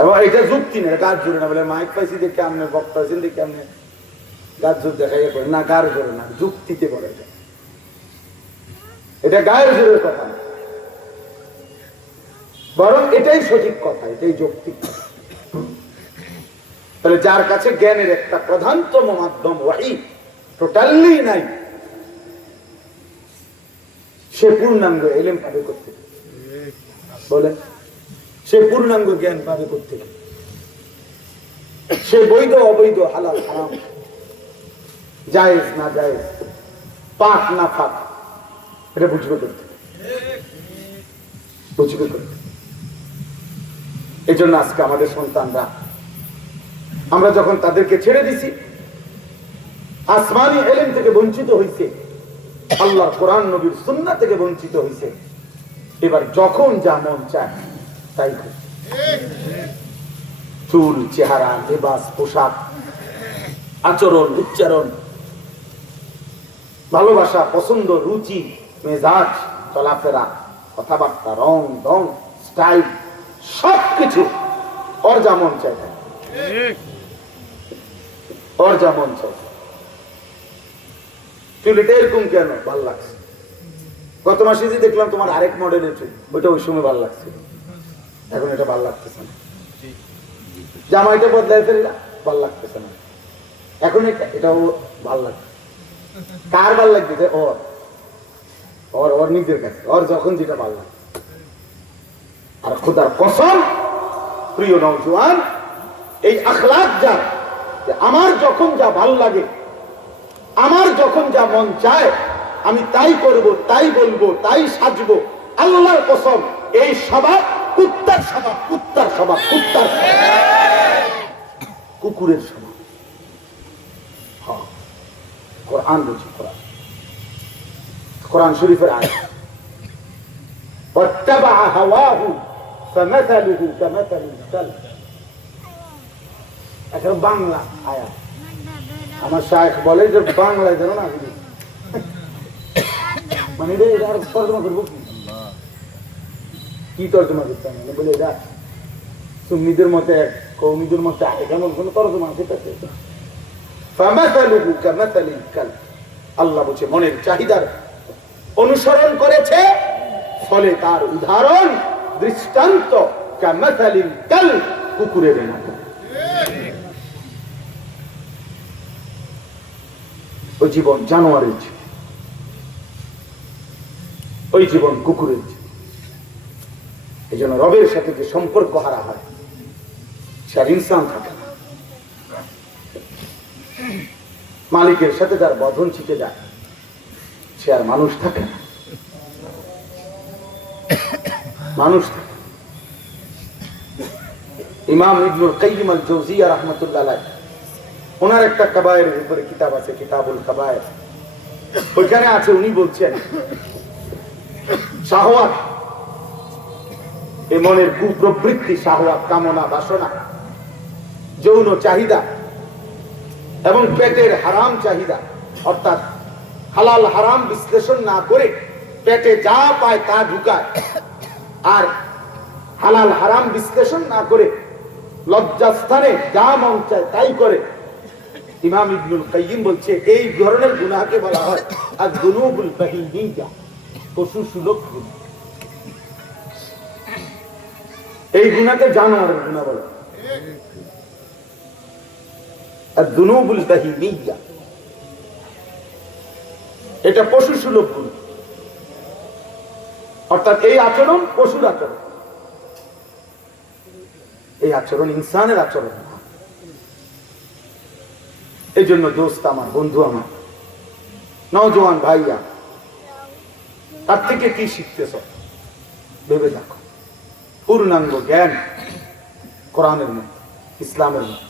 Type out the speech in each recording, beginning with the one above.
এবং এটা যুক্তি না, গাছ জোরে না, বলে মাইক পাইছি দেখে আপনি বক্তা আছেন দেখে আপনি গাছ জোর দেখাই করে না, গার জোরে না, যুক্তিতে বলে এটা গায়ের জোরের কথা না, বরং এটাই সঠিক কথা, এটাই যৌক্তিক কথা। তাহলে যার কাছে জ্ঞানের একটা প্রধানতম মাধ্যম ওয়াহী টোটালি নাই, সে পূর্ণাঙ্গ ইলম পাবে করতে, বলেন সে পূর্ণাঙ্গ জ্ঞান পাবে করতে, সে বৈধ অবৈধ, হালাল হারাম, জায়েজ না জায়েজ, পাক না ফাক, এটা বুঝবে করতে, বুঝবে করতে। এই জন্য আজকে আমাদের সন্তানরা, আমরা যখন তাদেরকে ছেড়ে দিছি, আসমানি ইলম থেকে বঞ্চিত হয়েছে, আল্লাহর কোরআন নবীর সুন্নাহ থেকে বঞ্চিত হয়েছে, এবার যখন যা মন চায় তাই করছে। চুল, চেহারা, লেবাস, পোশাক, আচরণ, উচ্চারণ, ভালোবাসা, পছন্দ, রুচি, মেজাজ, চলাফেরা, কথাবার্তা, রং রং, স্টাইল, সবকিছু ওর যা মন চায়, ওর যা মন চায়। চুলিটা এরকম কেন ভাল লাগছে, গত মাসে যে দেখলাম তোমার আরেক মডেলের চুল, ওইটা ওই সময় ভালো লাগছে, এখন এটা ভাল লাগতেছে না। জামাইটা বদলায় ফেললা, ভাল লাগতেছে না, এখন এটাও ভাল লাগছে। কার ভাল লাগতেছে? ওর ওর ওর নিজের কাছে, ওর যখন যেটা ভাল লাগে। আর খোদার কসম, প্রিয় নওজোয়ান, এই আখলাক যা, আমার যখন যা ভাল লাগে, আমার যখন যা মন চায়, আমি তাই করব, তাই বলবো, তাই সাজবো, আল্লাহর কসম, এই স্বভাব কুত্তার স্বভাব, কুত্তার স্বভাব, কুত্তার কুকুরের স্বভাব। কোরআন বলছি, কোরআন শরীফের আয়াত, ওয়াত্তাবা হাওয়াহু ফামাসালুহু কামাসালিল কালব। এটা বাংলা আয়াত, আমার শায়েখ বলে যে বাংলায় যেন না মানে এটা আর তর্জমা করবো কি তর্জমা করতে হবে বলে, এটা সুন্নিদের মতে এক, কওমিদের মতে আরেক, এমন কোন তর্জমা আছে? ফামাসালুহু কামাসালিল কালব। আল্লাহ বলছে মনের চাহিদার অনুসরণ করেছে, ফলে তার উদাহরণ, দৃষ্টান্ত কামাসালিল কালব, কুকুরের মতো। ওই জীবন জানোয়ারের জীবন, ওই জীবন কুকুরের জীবন। এই জন্য রবের সাথে যে সম্পর্ক হারা হয়, সে আর ইনসান থাকে না। মালিকের সাথে যার বন্ধন ছিটে যায়, সে আর মানুষ থাকে না, মানুষ থাকে। ইমাম ইবনুল কাইয়িম আল জাওজিয়া রাহমাতুল্লাহ আলাইহি, ওনার একটা কাবায়ের উপরে কিতাব আছে, কিতাবুল কাবায়ের, ওইখানে আছে, উনি বলছেন শাহওয়াত, এই মনের কুপ্রবৃত্তি, শাহওয়াত, কামনা, বাসনা, যৌন চাহিদা এবং পেটের হারাম চাহিদা, অর্থাৎ হালাল হারাম বিশ্লেষণ না করে পেটে যা পায় তা ঢুকায়, আর হালাল হারাম বিশ্লেষণ না করে লজ্জাস্থানে যা মন চায় তাই করে। ইমাম ইবনুল কাইয়িম বলছে এই ধরনের গুনাহকে বলা হয় আয-যুনুবুল বাহিমিয়া, পশু সুলভ গুনাহ। এই গুনাহকে জানোয়ারের গুনাহ বলে, আয-যুনুবুল বাহিমিয়া, এটা পশু সুলভ গুনাহ, অর্থাৎ এই আচরণ পশুর আচরণ, এই আচরণ ইনসানের আচরণ। এই জন্য দোস্ত আমার, বন্ধু আমার, নওজোয়ান ভাইয়া, তার থেকে কি শিখতেছ ভেবে দেখো। পূর্ণাঙ্গ জ্ঞান কোরআনের মধ্যে, ইসলামের মধ্যে,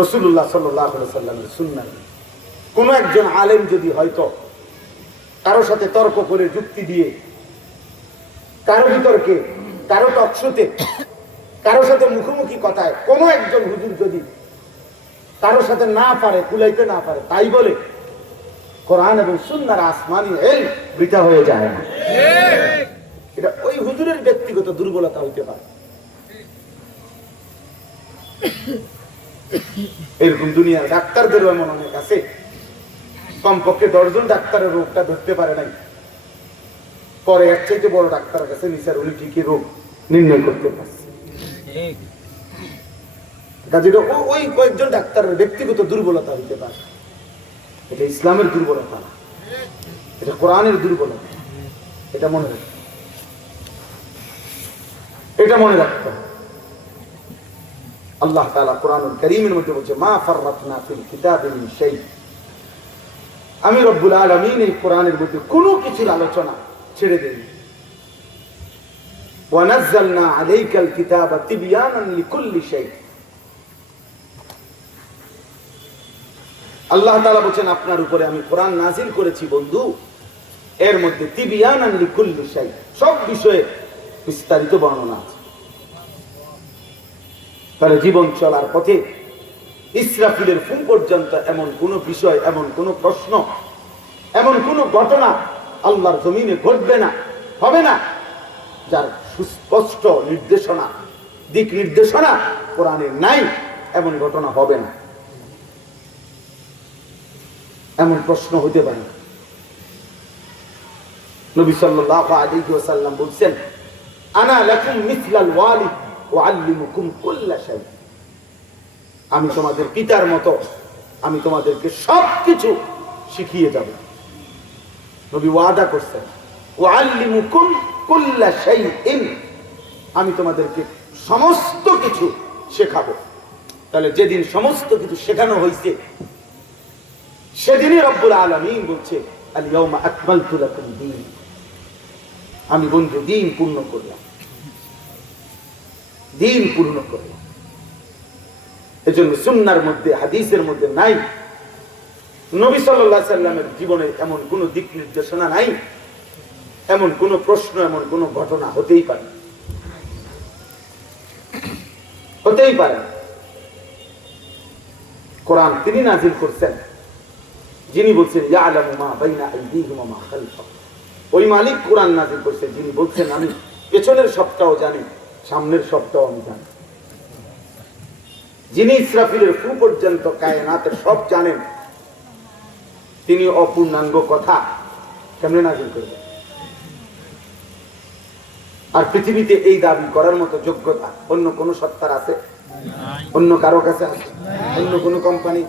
রাসূলুল্লাহ সাল্লাল্লাহু আলাইহি ওয়াসাল্লামের সুন্নাহ। কোন একজন আলেম যদি হয়তো কারো সাথে তর্ক করে, যুক্তি দিয়ে, কারো বিতর্কে, কারো টকশোতে, কারো সাথে মুখোমুখি কথায় কোন একজন হুজুর যদি কারো সাথে না পারে, কুলাইতে না পারে, তাই বলে কোরআন এবং সুন্নাহর আসমানি ইলম বৃথা হয়ে যায় না। এটা ওই হুজুরের ব্যক্তিগত দুর্বলতা হইতে পারে, এরকম দুনিয়ার ডাক্তারদেরও এমন অনেক আছে, কমপক্ষে 10 জন ডাক্তারের রোগটা ধরতে পারে নাই, পরে এক চাইতে বড় ডাক্তারের কাছে নিচার উনি কি কি রোগ নির্ণয় করতে পারছে। কাজে ওই কয়েকজন ডাক্তারের ব্যক্তিগত দুর্বলতা হইতে পারে, এটা ইসলামের দুর্বলতা না, এটা কোরআনের দুর্বলতা। এটা মনে রাখতে, এটা মনে রাখতে হবে। আল্লাহ তাআলা কোরআনুল কারীমের মধ্যে বলছে, মা ফাররাতনা ফিল কিতাবি মিন শাই। আমি রব্বুল আলামিন এই কোরআনের মধ্যে কোনো কিছুর আলোচনা ছেড়ে দেই। ওয়া নাযালনা আলাইকাল কিতাবা তিবয়ানান লিকুল্লি শাই। আল্লাহ তাআলা বলেন, আপনার উপরে আমি কোরআন নাযিল করেছি বন্ধু, এর মধ্যে তিবয়ানান লিকুল্লি শাই, সব বিষয়ে বিস্তারিত বর্ণনা আছে। তাহলে জীবন চলার পথে ইসরাফিলের ফুঁ পর্যন্ত এমন কোন বিষয়, এমন কোন প্রশ্ন, এমন কোন ঘটনা আল্লাহর জমিনে ঘটবে না, হবে না, যার সুস্পষ্ট নির্দেশনা, দিক নির্দেশনা কোরআনে নাই, এমন ঘটনা হবে না, এমন প্রশ্ন হতে পারে না। নবী সাল্লাল্লাহু আলাইহি ওয়াসাল্লাম বলেন, আনা লাকুম মিসলাল ওয়ালিদ ওয়া আল্লিমুকুম কুল্লা শাই। আমি তোমাদের পিতার মতো, আমি তোমাদেরকে সবকিছু শিখিয়ে যাব। নবী ওয়াদা করছেন, ওয়া আল্লিমুকুম কুল্লা শাইইন, আমি তোমাদেরকে সমস্ত কিছু শেখাবো। তাহলে যেদিন সমস্ত কিছু শেখানো হয়েছে, সেদিনই রব্বুল আলামিন বলছে, আল ইয়াউমা আকমালতু লাকুম দীন, আমি বন্ধু দিন পূর্ণ করলাম, দিন পূর্ণ করলাম। এজন্য সুন্নাহর মধ্যে, হাদিসের মধ্যে নাই, নবী সাল্লাল্লাহু আলাইহি সাল্লামের জীবনে এমন কোন দিক নির্দেশনা নাই, এমন কোন প্রশ্ন, এমন কোন ঘটনা হতেই পারে, হতেই পারে। কোরআন তিনি নাযিল করছেন, যিনি বলছেন ইয়ালামু মা বাইনা আইদিহিম ওয়া মা খালফাহুম। ওই মালিক কোরআন নাযিল করছেন, যিনি বলছেন আমি পেছনের সবটাও জানি, সামনের সবটাও আমি জানি। যিনি ইসরাফিলের ফু পর্যন্ত কায়নাতের সব জানেন, তিনি অপূর্ণাঙ্গ কথা কেমনে নাযিল করবেন? আর পৃথিবীতে এই দাবি করার মতো যোগ্যতা অন্য কোন সত্তার আছে? অন্য কারো কাছে আছে? অন্য কোন কোম্পানি?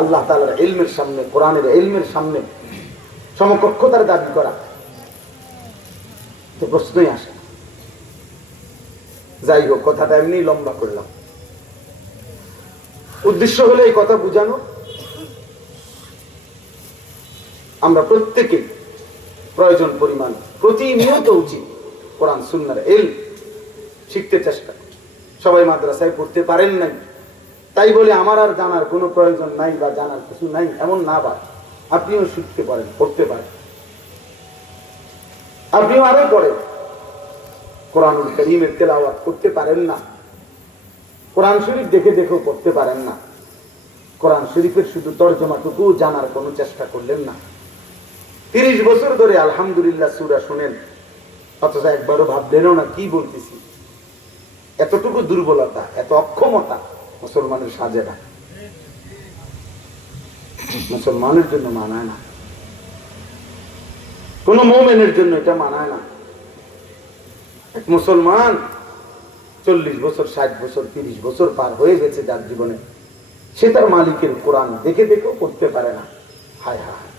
আল্লাহ তাআলার ইলমের সামনে, কোরআনের ইলমের সামনে সমকক্ষতার দাবি করা তো প্রশ্নই আসে। যাই হোক, কথাটা এমনি লম্বা করলাম। উদ্দেশ্য হলো এই কথা বুঝানো, আমরা প্রত্যেকে প্রয়োজন পরিমাণ প্রতিনিয়ত উচিত কোরআন সুন্নাহর ইলম শিখতে চেষ্টা করি। সবাই মাদ্রাসায় পড়তে পারেন নাই, তাই বলে আমার আর জানার কোনো প্রয়োজন নাই বা জানার কিছু নাই এমন না, বা আপনিও শিখতে পারেন, পড়তে পারেন, আপনিও আরো পড়েন। কোরআনুল কারীমের তেলাওয়াত করতে পারেন না, কোরআন শরীফ দেখে দেখেও পড়তে পারেন না, কোরআন শরীফের শুধু তর্জমাটুকু জানার কোনো চেষ্টা করলেন না। 30 বছর ধরে আলহামদুলিল্লাহ সূরা শুনেন, অথচ একবারও ভাবলেনও না কি বলতেছি। এতটুকু দুর্বলতা, এত অক্ষমতা মুসলমানের সাজে না, মুসলমানের জন্য মানায় না, কোন মুমিনের জন্য এটা মানায় না। এক মুসলমান 40 বছর, 60 বছর, 30 বছর পার হয়ে গেছে যার জীবনে, সে তার মালিকের কোরআন দেখে দেখেও পড়তে পারে না। হায় হায়,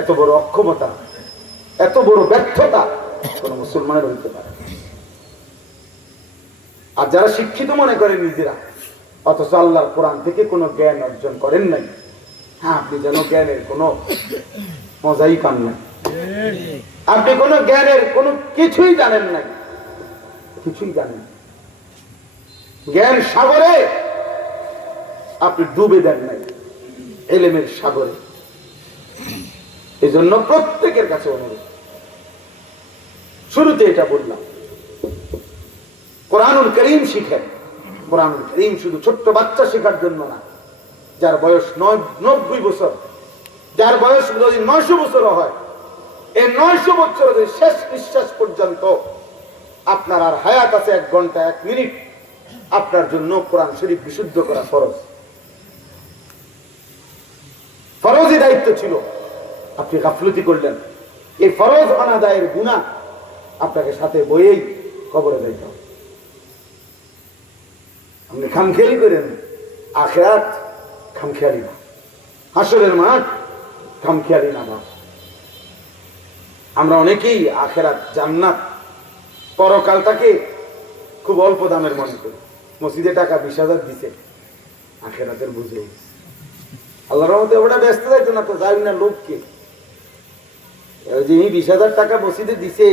এত বড় অক্ষমতা, এত বড় ব্যর্থতা কোন মুসলমানের হইতে পারে। আর যারা শিক্ষিত মনে করেন নিজেরা, অথচ আল্লাহর কোরআন থেকে কোনো জ্ঞান অর্জন করেন নাই, হ্যাঁ, আপনি যেন জ্ঞানের কোনো মজাই পান না, আপনি কোনো জ্ঞানের কোনো কিছুই জানেন নাই, কিছুই জানেন। জ্ঞান সাগরে আপনি ডুবে দেন নাই, ইলমের সাগরে। এই জন্য প্রত্যেকের কাছে অনুরোধ, শুরুতে এটা বললাম, কোরআনুল কারীম শিখেন। কোরআনুল কারীম শুধু ছোট্ট বাচ্চা শেখার জন্য না, যার বয়স 90 বছর, যার বয়স যদি 900 বছর হয়, এই 900 বছরের শেষ নিঃশ্বাস পর্যন্ত আপনার আর হায়াত আছে 1 ঘন্টা 1 মিনিট, আপনার জন্য কোরআন শরীফ বিশুদ্ধ করা ফরজ। ফরজই দায়িত্ব ছিল, আপনি গাফলতি করলেন। এই ফরজ অনাদায়ের গুনাহ আপনাকে সাথে বয়েই কবরে যাইতে হবে। আপনি খামখেয়ালি করেন, আখিরাত খামখেয়ালি না, হাসরের মাঠ খামখেয়ালি না। আমরা অনেকেই আখিরাত, জান্নাত, পরকালটাকে খুব অল্প দামের মনে করি। মসজিদে টাকা 20,000 দিছে, আখিরাতের বুঝে আল্লাহর রহমতে ওটা ব্যস্ত যাইতো না, তো যাই না লোককে। যিনি 20,000 টাকা মসজিদে দিছে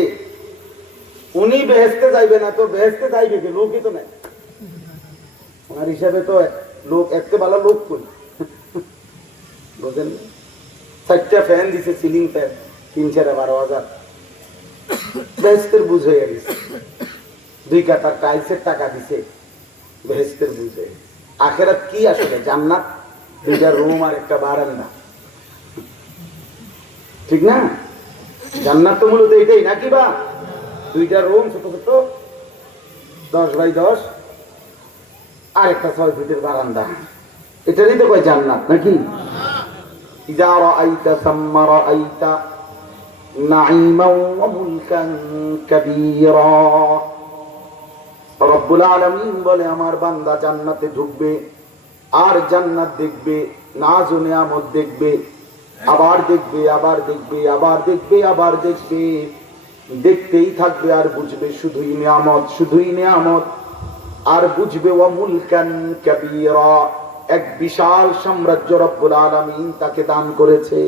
উনি বেহেস্তে যাইবে না, তো বেহেস্তে যাইবে কে? লোকই তো নাই। ওনার হিসাবে তো লোক একটা ভালো লোক করি, বুঝলেন? 4টা ফ্যান দিছে, সিলিং ফ্যান, 3-12,000, বেহেস্তের বুঝ হয়ে গেছে। 2 কাঠা টাইলসের টাকা দিছে, বেহেস্তের বুঝ হয়ে গেছে। আখিরাত কি আসলে? জান্নাত 2টা রুম আর একটা বারান্দা, ঠিক না? জান্নাত তো মূলত এটাই নাকি? বা 2টা রুম ছোট ছোট 10x10 আর একটা 6 ফিটের বারান্দা, এটারই তো কয় জান্নাত নাকি? ইযা রাআইতা সাম্মা রাআইতা নাঈমান ওয়া মুলকান কাবীরা। রব্বুল আলামিন বলে, আমার বান্দা জান্নাতে ঢুকবে আর জান্নাত দেখবে, নাজ ও নিয়ামত দেখবে, আবার দেখবে, আবার দেখবে, আবার দেখবে, আবার দেখবে, দেখতেই থাকবে আর বুঝবে শুধুই নিয়ামত, শুধুই নিয়ামত। আর বুঝবে ওয়া মুলকান কাবীরা, এক বিশাল সাম্রাজ্য রব্বুল আলামিন তাকে দান করেছে।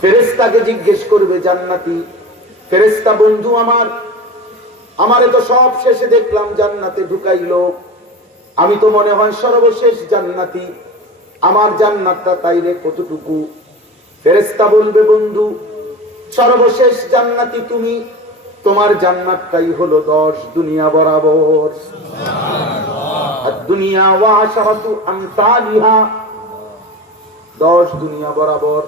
ফেরেশতাকে জিজ্ঞেস করবে জান্নাতি, ফেরেশতা বন্ধু আমার, আমারে তো সব শেষে দেখলাম জান্নাতে ঢুকাইলো, আমি তো মনে হয় সর্বশেষ জান্নাতি, আমার জান্নাতটা তাইলে কতটুকু? ফেরেশতা বলবে, বন্ধু সর্বশেষ জান্নাতি তুমি, তোমার জান্নাতটাই হলো 10 দুনিয়া বরাবর। আর দুনিয়া ওয়া আশরাতু আমসালিহা, 10 দুনিয়া বরাবর,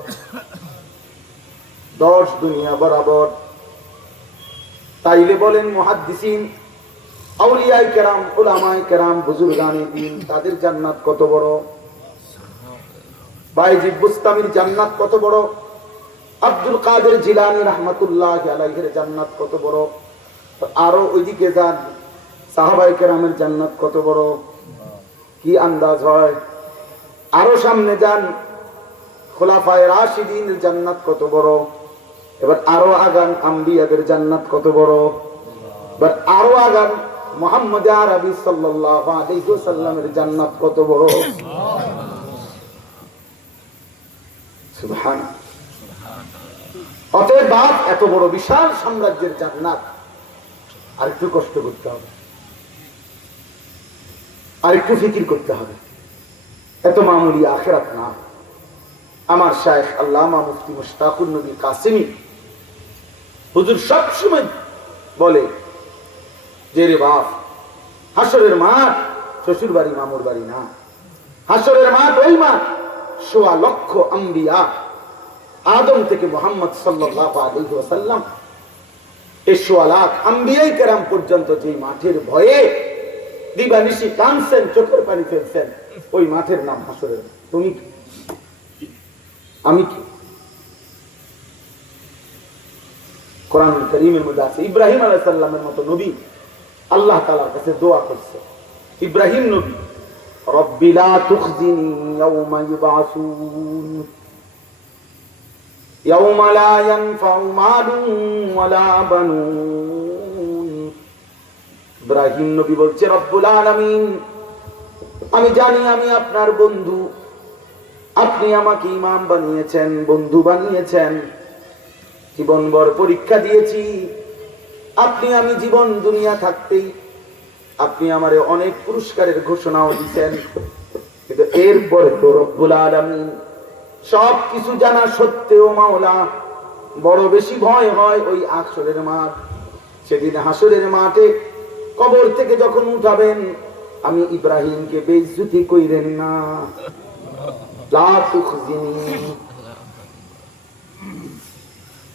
10 দুনিয়া বরাবর। তাইলে বলেন মুহাদ্দিসিন, আউলিয়ায়ে কেরাম, উলামায়ে কেরাম, বুজুর্গানে দ্বীন, তাদের জান্নাত কত বড়? বাইজিদ বুস্তামির জান্নাত কত বড়? আব্দুল কাদের জিলানী রাহমাতুল্লাহি আলাইহির জান্নাত কত বড়? আরো ওইদিকে যান, সাহাবায়ে কেরামের জান্নাত কত বড়, কি আন্দাজ হয়? আরো সামনে যান, খোলাফায়ে রাশিদিনের জান্নাত কত বড়? এবার আরো আগান, আম্বিয়াদের জান্নাত কত বড়? এবার আরো আগান, মুহাম্মদ আরবি সাল্লাল্লাহু আলাইহি ওয়াসাল্লামের জান্নাত কত বড়? সুবহানাল্লাহ। অতএব এত বড় বিশাল সাম্রাজ্যের জান্নাত, আর একটু কষ্ট করতে হবে, আর একটু ফিকির করতে হবে। এত মামুলি আখিরাত না। আমার শায়েখ আল্লামা মুফতি মুশতাকুর নবী কাসেমি হুজুর সবসময় বলে যে, রে বাপ, হাসরের মাঠ শ্বশুর বাড়ি মামুর বাড়ি না, হাসরের মাঠ ওই মাঠ 1.25 লক্ষ আম্বিয়া, আদম থেকে মুহাম্মদ সাল্লাল্লাহু আলাইহি ওয়াসাল্লাম, এই 1.25 লাখ আম্বিয়ায়ে কেরাম পর্যন্ত যে মাঠের ভয়ে দিবানিশি কাঁদছেন, চোখের পানি ফেলছেন, ওই মাঠের নাম হাসরের। তুমি কি? আমি কি? কোরআনুল কারীমের মধ্যে আছে, ইব্রাহিম আলাইহিস সালামের মতো নবী আল্লাহ তাআলার কাছে দোয়া করছে। ইব্রাহিম নবী, রব্বি লা তুখজিনি ইয়াওমা ইউবাসুন ইয়াওমা লা ইয়ানফাউ মালুন ওয়ালা বানুন। ইব্রাহিম নবী বলছে, রব্বুল আলামিন, আমি জানি আমি আপনার বন্ধু, আপনি আমাকে ইমাম বানিয়েছেন, বন্ধু বানিয়েছেন, জীবনভর পরীক্ষা দিয়েছি, আপনি আমি জীবন দুনিয়া থাকতেই আপনি আমারে অনেক পুরস্কারের ঘোষণাও দিয়েছেন, কিন্তু এরপরে তো রব্বুল আলামিন সব কিছু জানা সত্ত্বেও মাওলা বড় বেশি ভয় হয় ওই হাসরের মাঠ। সেদিন হাসরের মাঠে কবর থেকে যখন উঠাবেন, আমি ইব্রাহিমকে বেইজ্জতি কইরেন না, লা তুখজিনি।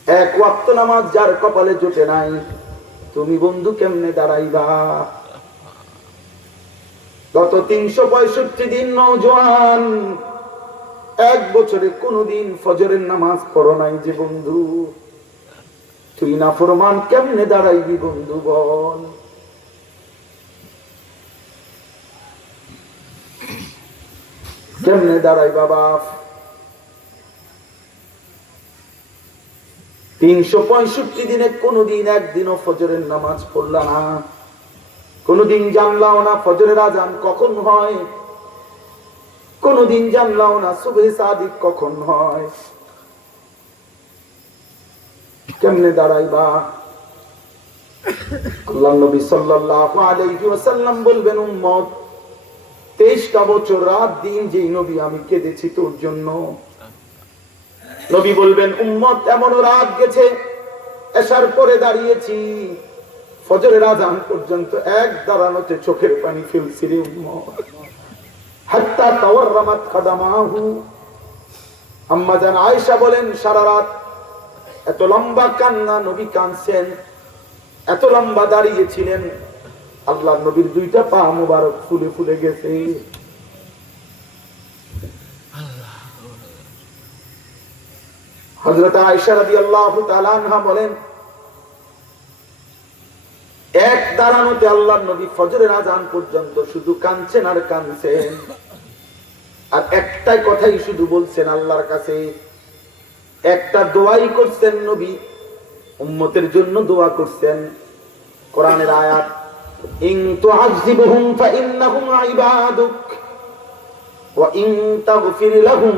এক ওয়াক্ত নামাজ যার কপালে জোটে নাই, তুমি বন্ধু কেমনে দাঁড়াইবা? গত 365 দিন নওজোয়ান, 1 বছরে কোনদিন ফজরের নামাজ পড়ো নাই যে বন্ধু, তুই নাফরমান কেমনে দাঁড়াইবি বন্ধু বল? কেমনে দাঁড়াই বাবা? 365 দিনে কোনদিন একদিনও ফজরের নামাজ পড়লা না, কোনদিন জানলাও না ফজরের আজান কখন হয়, কোনদিন জানলাও না সুবহে সাদিক কখন হয়। কেমনে দাঁড়াইবা? আল্লাহর নবী সাল্লাল্লাহু আলাইহি ওয়াসাল্লাম বলবেন, উম্মত 23টা বছর রাত দিন যেই নবী আমি কেঁদেছি তোর জন্য। নবী বলবেন, উম্মত এমন রাত গেছে এশার পরে দাঁড়িয়েছি, ফজরের আজান পর্যন্ত এক দাঁড়ানোতে চোখের পানি ফেলছি রে উম্মত। হাত্তা তাওয়াররামাত খাদামাহু। আম্মা জান আয়েশা বলেন, সারা রাত এত লম্বা কান্না, নবী কাঁদছেন, এত লম্বা দাঁড়িয়েছিলেন, আল্লাহর নবীর 2টা পা মুবারক ফুলে ফুলে গেছে। হযরত আয়েশা রাদিয়াল্লাহু তাআলা আনহা বলেন, এক দাঁড়ানোতে আল্লাহর নবী ফজরের আজান পর্যন্ত শুধু কাঁদছেন আর কাঁদছেন, আর একটাই কথাই শুধু বলছেন আল্লাহর কাছে, একটা দোয়াই করছেন নবী, উম্মতের জন্য দোয়া করছেন। কোরআনের আয়াত, ইন তুআযিবহুম ফাইন্নাহুম ইবাদুক ওয়া ইন তাগফির লাহুম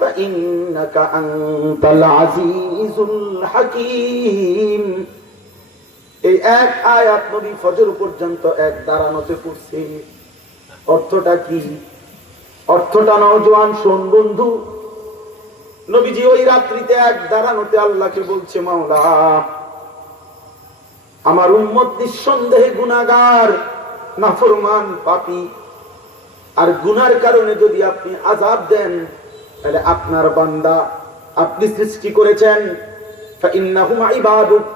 ফাইন্নাকা আনতাল আজিজুল হাকীম। এই এক আয়াত নবী ফজর পর্যন্ত এক দাঁড়ানোতে পড়ছে। অর্থটা কি? অর্থটা নওজোয়ান শোন বন্ধু, নবীজি ওই রাত্রিতে এক দাঁড়ানোতে আল্লাহকে বলছে, মাওলা আমার উম্মত নিঃসন্দেহে গুনাহগার, নাফরমান, পাপী, আর গুনার কারণে যদি আপনি আযাব দেন তাহলে আপনার বান্দা আপনি সৃষ্টি করেছেন, ফাইন্নাহুম ইবাদুক,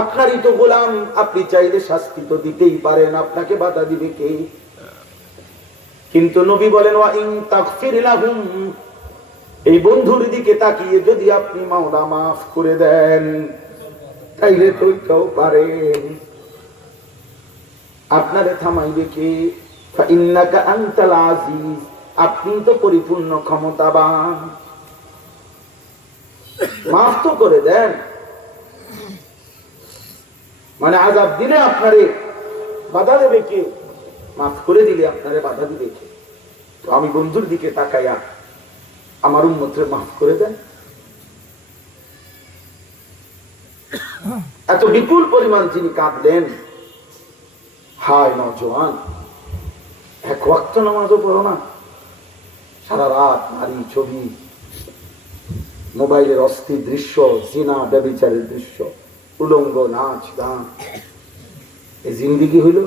আপনারই তো গোলাম, আপনি চাইলে শাস্তি তো দিতেই পারেন, আপনাকে বাধা দিবে কে? কিন্তু নবী বলেন, ওয়া ইন তাগফির লাহুম, এই বন্ধুর দিকে তাকিয়ে যদি আপনি মাওলা মাফ করে দেন তাইলে তো কেউ পারেন, আপনারে থামাইবে কে? ফাইন্নাকা আনতাল আজিজ, আপনি তো পরিপূর্ণ ক্ষমতাবান, মাফ তো করে দেন। মানে আযাব দিলে আপনারে বাধা দেবে কে? মাফ করে দিলে আপনারে বাধা দিবে কে? তো আমি বন্ধুর দিকে তাকাইয়া আমার উম্মতরে মাফ করে দেন। এত বিপুল পরিমাণ যিনি কাঁদলেন, হায় নওজোয়ান, এক ওয়াক্ত নামাজও পড়ো না, সারা রাত নারী ছবি, মোবাইলের অস্থির দৃশ্য, জিনা ব্যভিচারের দৃশ্য, উলঙ্গ নাচ গান, এই জিন্দিগি হইল?